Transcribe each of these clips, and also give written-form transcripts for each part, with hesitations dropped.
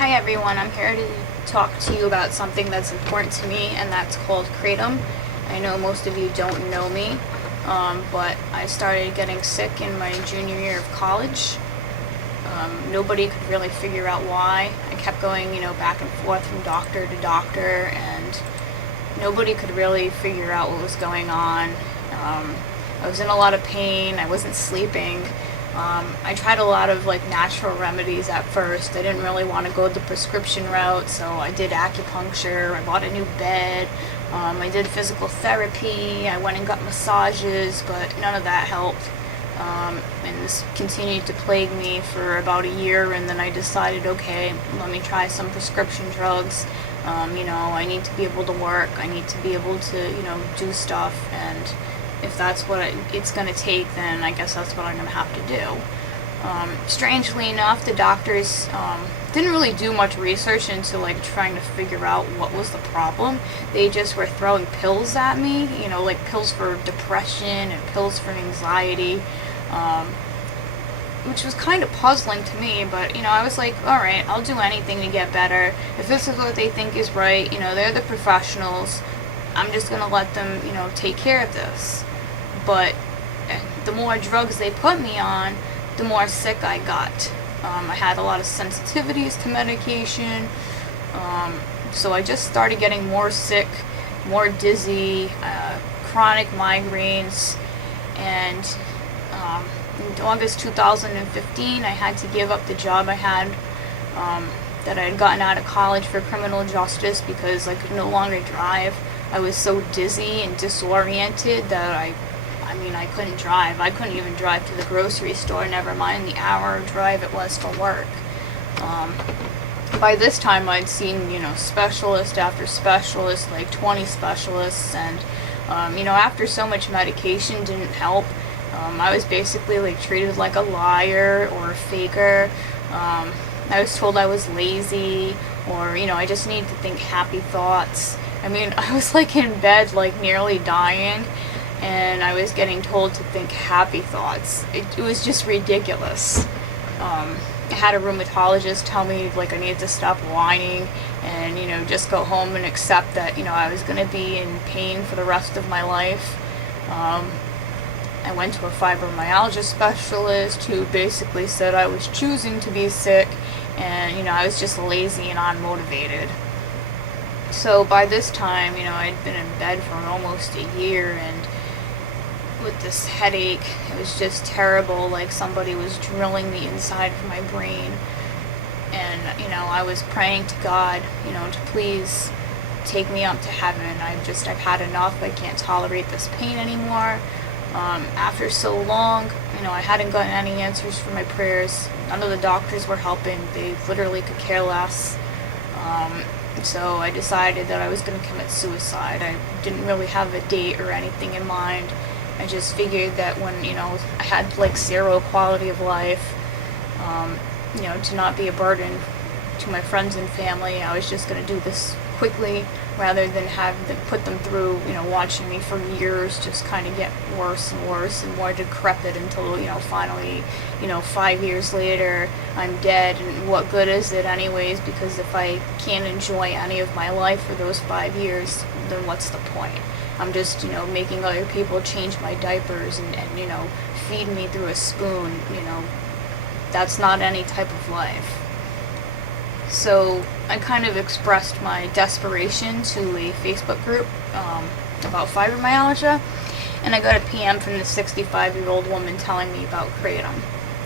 Hi everyone, I'm here to talk to you about something that's important to me, and that's called KRATOM. I know most of you don't know me, but I started getting sick in my junior year of college. Nobody could really figure out why. I kept going, back and forth from doctor to doctor, and nobody could really figure out what was going on. I was in a lot of pain, I wasn't sleeping. I tried a lot of natural remedies at first. I didn't really want to go the prescription route, so I did acupuncture, I bought a new bed, I did physical therapy, I went and got massages, but none of that helped. And this continued to plague me for about a year, and then I decided, okay, let me try some prescription drugs. I need to be able to work, I need to be able to, do stuff, and if that's what it's going to take, then I guess that's what I'm going to have to do. Strangely enough, the doctors didn't really do much research into trying to figure out what was the problem. They just were throwing pills at me, pills for depression and pills for anxiety, which was kind of puzzling to me, but I was like, alright, I'll do anything to get better. If this is what they think is right, they're the professionals, I'm just going to let them, take care of this. But the more drugs they put me on, the more sick I got. I had a lot of sensitivities to medication, so I just started getting more sick, more dizzy, chronic migraines, and in August 2015 I had to give up the job I had that I had gotten out of college for criminal justice because I could no longer drive. I was so dizzy and disoriented that I couldn't drive. I couldn't even drive to the grocery store, never mind the hour drive it was for work. By this time I'd seen, specialist after specialist, like 20 specialists, and, after so much medication didn't help, I was basically, treated like a liar or a faker. I was told I was lazy, or, I just needed to think happy thoughts. I was, in bed, nearly dying, and I was getting told to think happy thoughts. It was just ridiculous. I had a rheumatologist tell me, I needed to stop whining and, just go home and accept that, I was going to be in pain for the rest of my life. I went to a fibromyalgia specialist who basically said I was choosing to be sick, and, I was just lazy and unmotivated. So by this time, I'd been in bed for almost a year, and with this headache, it was just terrible, like somebody was drilling the inside of my brain. And, I was praying to God, to please take me up to heaven. I've had enough. I can't tolerate this pain anymore. After so long, I hadn't gotten any answers for my prayers. None of the doctors were helping. They literally could care less. So I decided that I was going to commit suicide. I didn't really have a date or anything in mind. I just figured that when, I had zero quality of life, to not be a burden to my friends and family, I was just going to do this quickly rather than have them put them through, watching me for years just kind of get worse and worse and more decrepit until, finally, 5 years later, I'm dead. And what good is it anyways? Because if I can't enjoy any of my life for those 5 years, then what's the point? I'm just, making other people change my diapers and feed me through a spoon, that's not any type of life. So I kind of expressed my desperation to a Facebook group about fibromyalgia, and I got a PM from this 65-year-old woman telling me about KRATOM.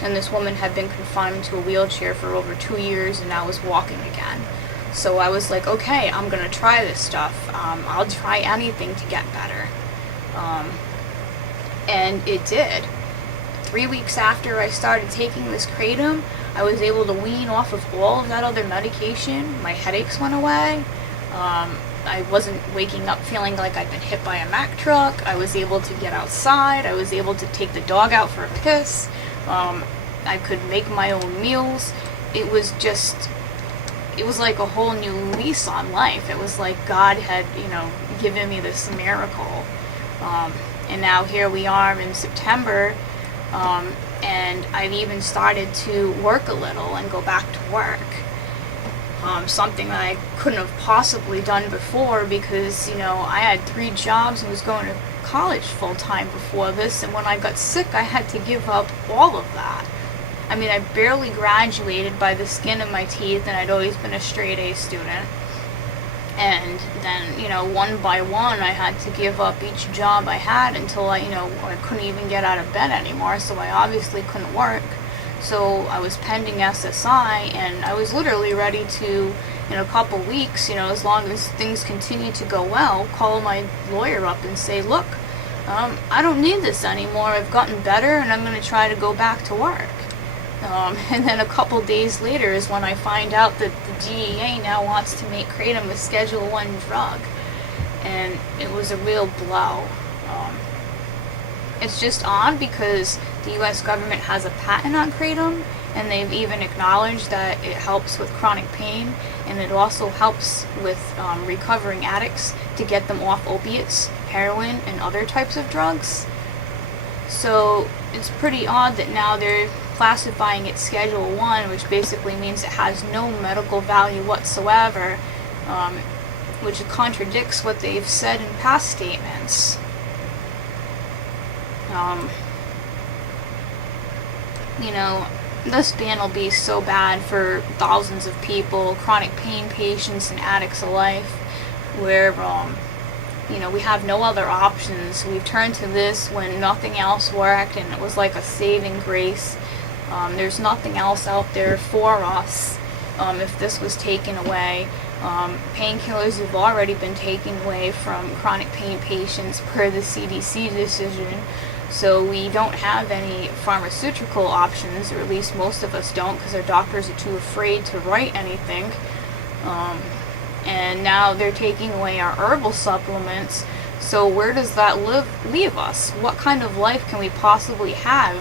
And this woman had been confined to a wheelchair for over 2 years and now was walking again. So I was like, okay, I'm going to try this stuff. I'll try anything to get better. And it did. 3 weeks after I started taking this KRATOM, I was able to wean off of all of that other medication. My headaches went away. I wasn't waking up feeling like I'd been hit by a Mack truck. I was able to get outside. I was able to take the dog out for a piss. I could make my own meals. It was like a whole new lease on life. It was like God had, given me this miracle. And now here we are in September, and I've even started to work a little and go back to work. something that I couldn't have possibly done before, because, I had 3 jobs and was going to college full-time before this, and when I got sick I had to give up all of that. I mean, I barely graduated by the skin of my teeth, and I'd always been a straight A student. And then, one by one, I had to give up each job I had until I couldn't even get out of bed anymore, so I obviously couldn't work. So I was pending SSI, and I was literally ready to, in a couple weeks, as long as things continue to go well, call my lawyer up and say, look, I don't need this anymore, I've gotten better, and I'm going to try to go back to work. And then a couple days later is when I find out that the DEA now wants to make Kratom a Schedule I drug. And it was a real blow. It's just odd because the U.S. government has a patent on Kratom, and they've even acknowledged that it helps with chronic pain, and it also helps with recovering addicts to get them off opiates, heroin, and other types of drugs. So it's pretty odd that now they're classifying it Schedule I, which basically means it has no medical value whatsoever, which contradicts what they've said in past statements. This ban will be so bad for thousands of people, chronic pain patients and addicts alike, where we have no other options. We've turned to this when nothing else worked, and it was like a saving grace. There's nothing else out there for us if this was taken away. Painkillers have already been taken away from chronic pain patients per the CDC decision, so we don't have any pharmaceutical options, or at least most of us don't, because our doctors are too afraid to write anything. And now they're taking away our herbal supplements. So where does that leave us? What kind of life can we possibly have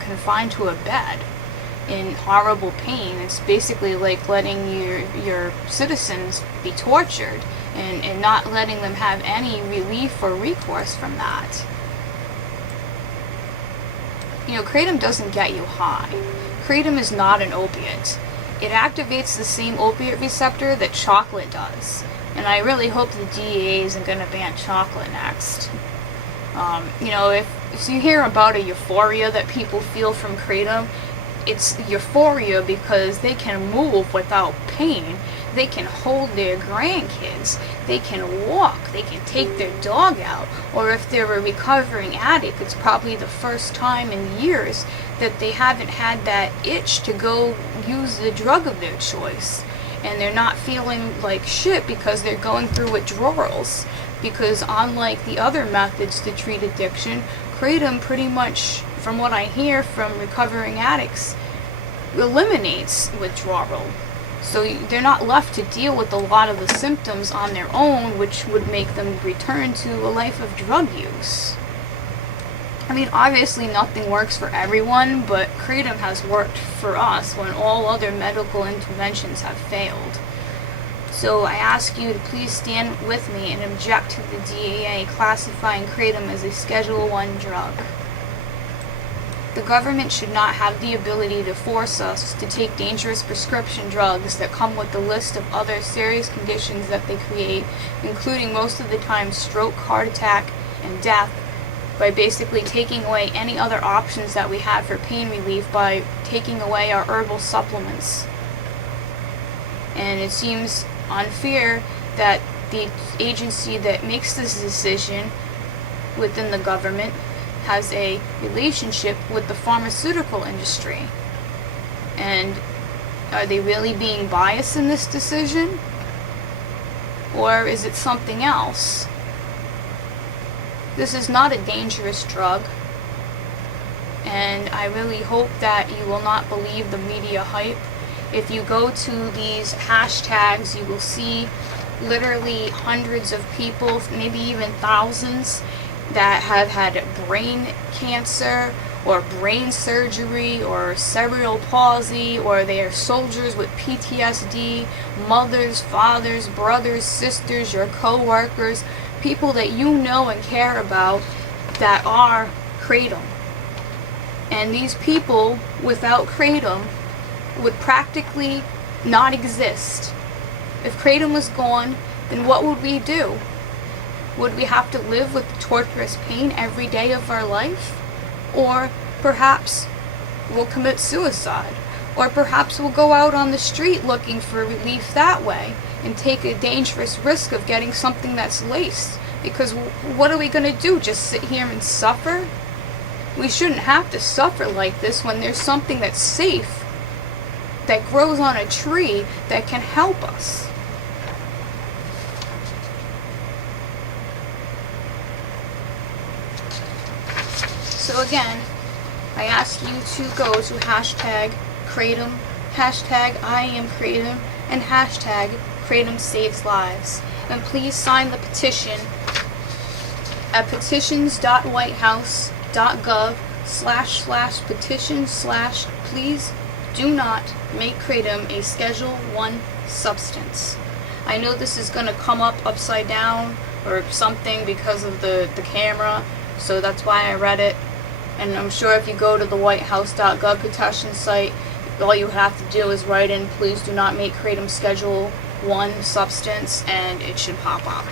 confined to a bed in horrible pain? It's basically like letting your citizens be tortured and not letting them have any relief or recourse from that. Kratom doesn't get you high. Kratom is not an opiate. It activates the same opiate receptor that chocolate does. And I really hope the DEA isn't going to ban chocolate next. If you hear about a euphoria that people feel from Kratom, it's euphoria because they can move without pain. They can hold their grandkids. They can walk. They can take their dog out. Or if they're a recovering addict, it's probably the first time in years that they haven't had that itch to go use the drug of their choice. And they're not feeling like shit because they're going through withdrawals. Because unlike the other methods to treat addiction, Kratom pretty much, from what I hear from recovering addicts, eliminates withdrawal. So they're not left to deal with a lot of the symptoms on their own, which would make them return to a life of drug use. I mean, obviously nothing works for everyone, but Kratom has worked for us when all other medical interventions have failed. So I ask you to please stand with me and object to the DEA classifying Kratom as a Schedule I drug. The government should not have the ability to force us to take dangerous prescription drugs that come with a list of other serious conditions that they create, including most of the time stroke, heart attack, and death, by basically taking away any other options that we have for pain relief by taking away our herbal supplements. And it seems unfair that the agency that makes this decision within the government has a relationship with the pharmaceutical industry. And are they really being biased in this decision? Or is it something else? This is not a dangerous drug, and I really hope that you will not believe the media hype. If you go to these hashtags, you will see literally hundreds of people, maybe even thousands, that have had brain cancer or brain surgery or cerebral palsy, or they are soldiers with PTSD, mothers, fathers, brothers, sisters, your co-workers, people that you know and care about that are Kratom. And these people without Kratom would practically not exist. If kratom was gone, then what would we do? Would we have to live with torturous pain every day of our life? Or perhaps we'll commit suicide. Or perhaps we'll go out on the street looking for relief that way and take a dangerous risk of getting something that's laced. Because what are we going to do? Just sit here and suffer? We shouldn't have to suffer like this when there's something that's safe, that grows on a tree, that can help us. So again, I ask you to go to hashtag Kratom, hashtag IAMKRATOM, and hashtag KRATOMSAVESLIVES. And please sign the petition at petitions.whitehouse.gov/petition/please do not make kratom a Schedule 1 substance. I know this is going to come up upside down or something because of the camera, so that's why I read it. And I'm sure if you go to the whitehouse.gov petition site, all you have to do is write in, please do not make kratom Schedule 1 substance, and it should pop up.